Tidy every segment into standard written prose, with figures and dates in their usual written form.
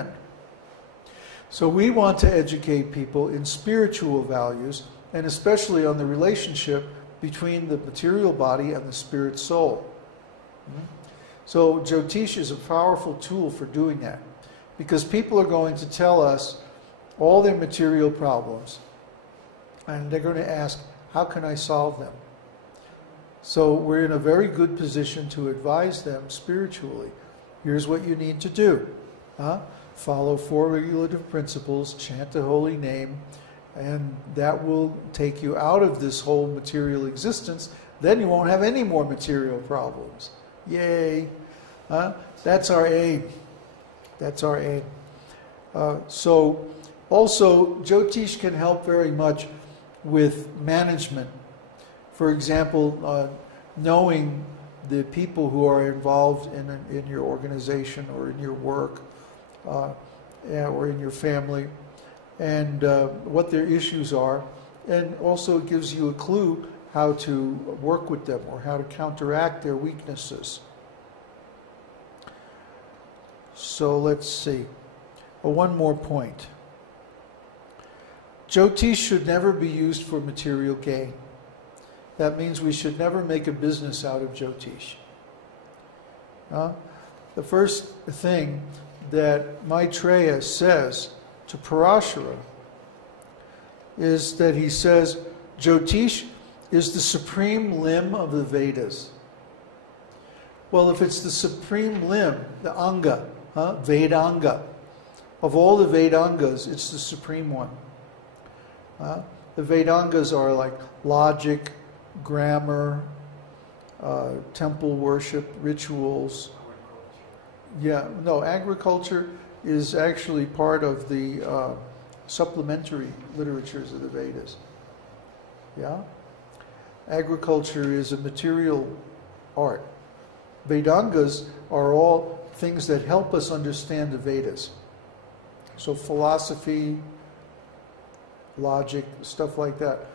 end. So we want to educate people in spiritual values, and especially on the relationship between the material body and the spirit soul. So Jyotish is a powerful tool for doing that, because people are going to tell us all their material problems, and they're going to ask, how can I solve them? So we're in a very good position to advise them spiritually. Here's what you need to do. Follow 4 regulative principles, chant the holy name, and that will take you out of this whole material existence. Then you won't have any more material problems. Yay! That's our aim. That's our aim. So also, Jyotish can help very much with management. For example, knowing the people who are involved in your organization or in your work, or in your family, and what their issues are, and also it gives you a clue how to work with them or how to counteract their weaknesses. So let's see. One more point. Jyotish should never be used for material gain. That means we should never make a business out of Jyotish. The first thing that Maitreya says to Parāṣara is that he says, Jyotish is the supreme limb of the Vedas. Well, if it's the supreme limb, the anga, Vedanga, of all the Vedangas, it's the supreme one. The Vedangas are like logic, grammar, temple worship, rituals. Yeah, no, agriculture is actually part of the supplementary literatures of the Vedas. Yeah? Agriculture is a material art. Vedangas are all things that help us understand the Vedas. So philosophy, logic, stuff like that.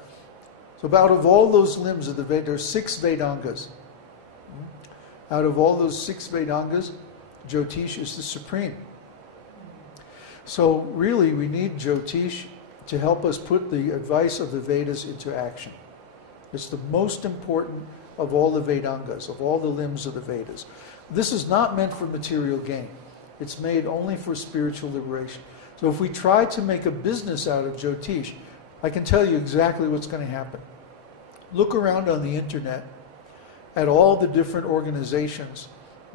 So out of all those limbs of the Vedas, there's 6 Vedangas. Out of all those 6 Vedangas, Jyotish is the supreme. So really we need Jyotish to help us put the advice of the Vedas into action. It's the most important of all the Vedangas, of all the limbs of the Vedas. This is not meant for material gain. It's made only for spiritual liberation. So if we try to make a business out of Jyotish, I can tell you exactly what's going to happen. Look around on the internet at all the different organizations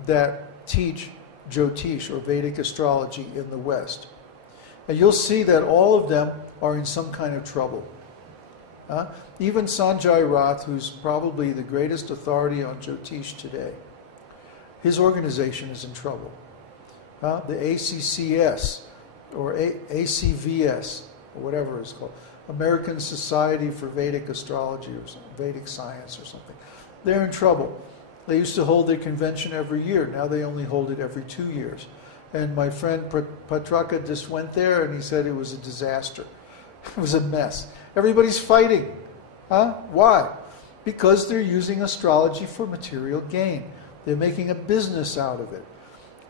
that teach Jyotish or Vedic astrology in the West. And you'll see that all of them are in some kind of trouble. Even Sanjay Rath, who's probably the greatest authority on Jyotish today, his organization is in trouble. The ACCS, or ACVS, or whatever it's called, American Society for Vedic Astrology or something, Vedic Science or something, they're in trouble. They used to hold their convention every year. Now they only hold it every 2 years. And my friend Patraka just went there and he said it was a disaster. It was a mess. Everybody's fighting. Why? Because they're using astrology for material gain. They're making a business out of it.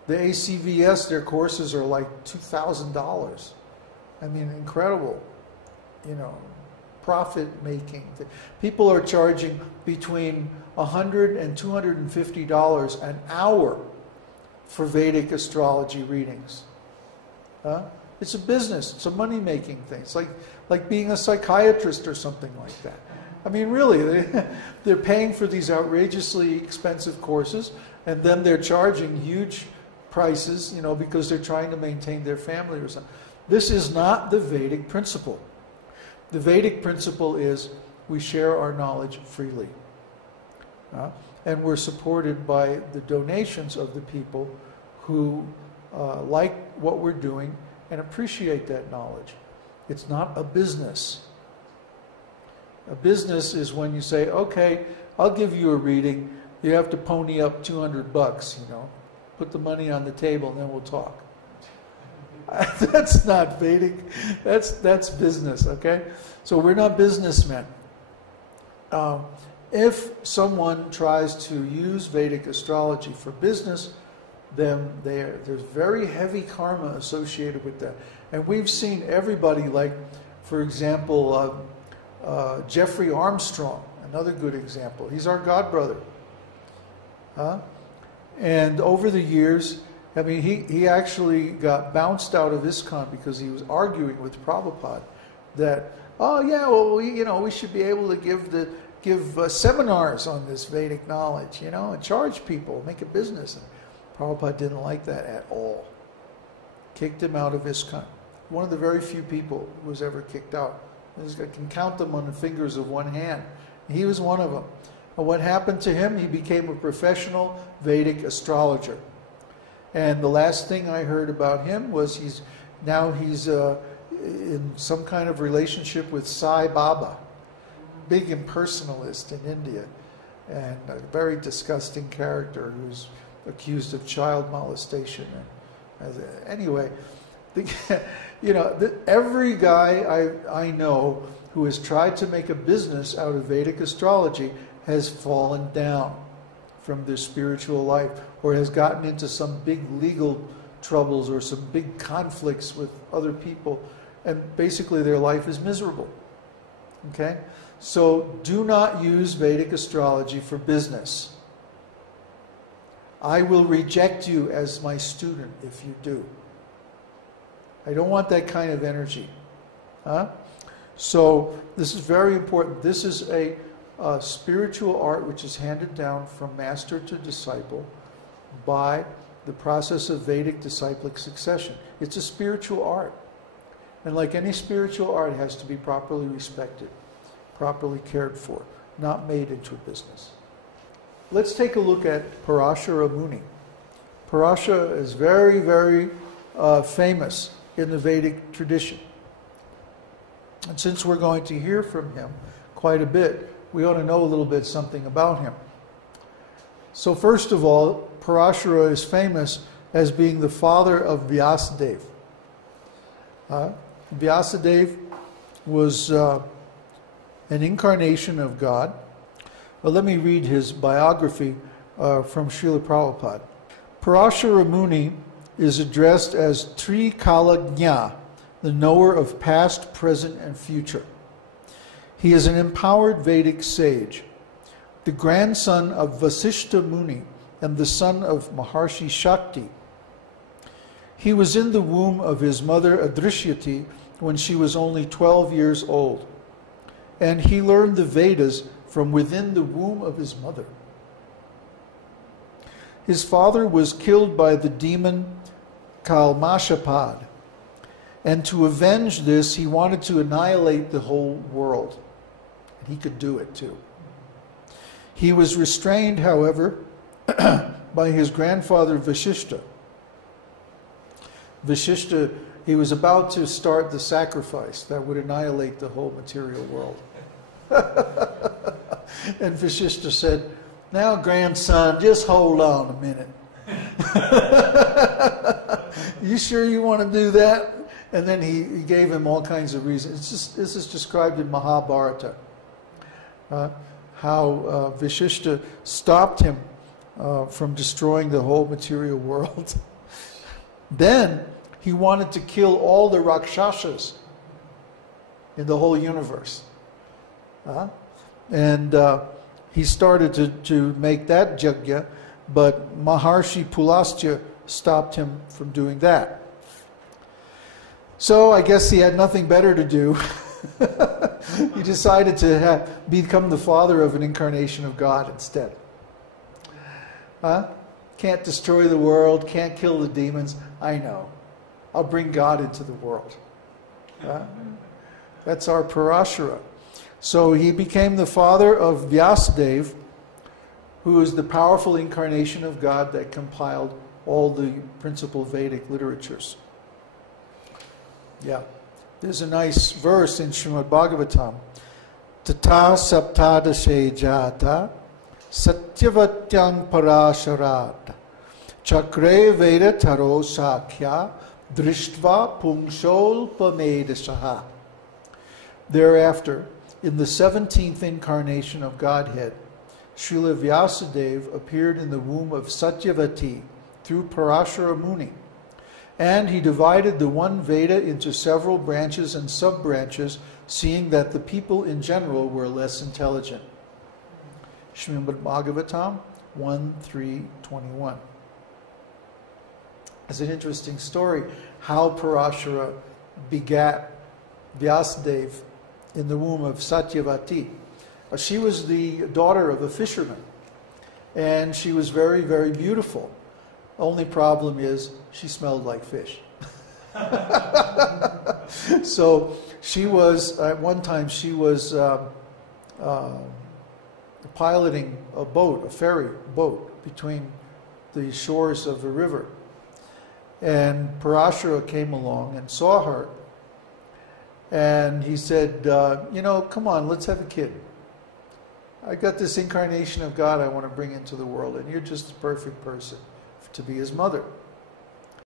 The ACVS, their courses are like $2,000. I mean, incredible, profit-making. People are charging between $100 and $250 an hour for Vedic astrology readings. It's a business. It's a money-making thing. It's like being a psychiatrist or something like that. I mean, really, they're paying for these outrageously expensive courses, and then they're charging huge prices, because they're trying to maintain their family or something. This is not the Vedic principle. The Vedic principle is we share our knowledge freely. And we're supported by the donations of the people who like what we're doing and appreciate that knowledge. It's not a business. A business is when you say, okay, I'll give you a reading. You have to pony up $200, Put the money on the table and then we'll talk. That's not Vedic. That's business, okay? So we're not businessmen. If someone tries to use Vedic astrology for business, them there. There's very heavy karma associated with that. And we've seen everybody, like, for example, Jeffrey Armstrong, another good example. He's our godbrother. And over the years, I mean, he actually got bounced out of ISKCON because he was arguing with Prabhupada that, oh yeah, well, we should be able to give seminars on this Vedic knowledge, and charge people, make a business. And Prabhupada didn't like that at all. Kicked him out of ISKCON. One of the very few people who was ever kicked out. I can count them on the fingers of one hand. He was one of them. And what happened to him? He became a professional Vedic astrologer. And the last thing I heard about him was he's in some kind of relationship with Sai Baba, big impersonalist in India, and a very disgusting character who's accused of child molestation. Anyway, every guy I know who has tried to make a business out of Vedic astrology has fallen down from their spiritual life, or has gotten into some big legal troubles or some big conflicts with other people, and basically their life is miserable. Okay? So do not use Vedic astrology for business. I will reject you as my student if you do. I don't want that kind of energy. So this is very important. This is a spiritual art which is handed down from master to disciple by the process of Vedic disciplic succession. It's a spiritual art. And like any spiritual art, it has to be properly respected, properly cared for, not made into a business. Let's take a look at Parāṣara Muni. Parāṣara is very, very famous in the Vedic tradition. And since we're going to hear from him quite a bit, we ought to know a little bit something about him. So first of all, Parāṣara is famous as being the father of Vyasadeva. Vyasadeva was an incarnation of God. Well, let me read his biography from Srila Prabhupada. Parāṣara Muni is addressed as Trikalagnya, the knower of past, present, and future. He is an empowered Vedic sage, the grandson of Vasishta Muni and the son of Maharshi Shakti. He was in the womb of his mother Adrishyati when she was only 12 years old, and he learned the Vedas from within the womb of his mother. His father was killed by the demon Kalmashapad, and to avenge this, he wanted to annihilate the whole world. And he could do it too. He was restrained, however, by his grandfather Vasishta. Vasishta, he was about to start the sacrifice that would annihilate the whole material world. And Vasishta said, "Now, grandson, just hold on a minute. You sure you want to do that?" And then he gave him all kinds of reasons. This is described in Mahabharata, how Vasishta stopped him from destroying the whole material world. Then he wanted to kill all the Rakshasas in the whole universe. And he started to make that yajna, but Maharshi Pulastya stopped him from doing that. So I guess he had nothing better to do. He decided to become the father of an incarnation of God instead. Can't destroy the world, can't kill the demons. I know. I'll bring God into the world. That's our Parāṣara. So he became the father of Vyasadeva, who is the powerful incarnation of God that compiled all the principal Vedic literatures. Yeah. There's a nice verse in Srimad Bhagavatam. Tata saptadashe jata satyavatyang parāṣarat chakre veda taro sakhya drishtva pungsolpamedashaha. Thereafter, in the 17th incarnation of Godhead, Srila Vyasadeva appeared in the womb of Satyavati through Parāṣara Muni. And he divided the one Veda into several branches and sub-branches, seeing that the people in general were less intelligent. Śrīmad Bhagavatam 1:3-21. It's an interesting story how Parāṣara begat Vyasadeva in the womb of Satyavati. She was the daughter of a fisherman, and she was very, very beautiful. Only problem is she smelled like fish. So she was, at one time she was piloting a boat, a ferry boat, between the shores of a river. And Parāṣara came along and saw her. And he said, you know, come on, let's have a kid. I got this incarnation of God I want to bring into the world, and you're just the perfect person to be his mother.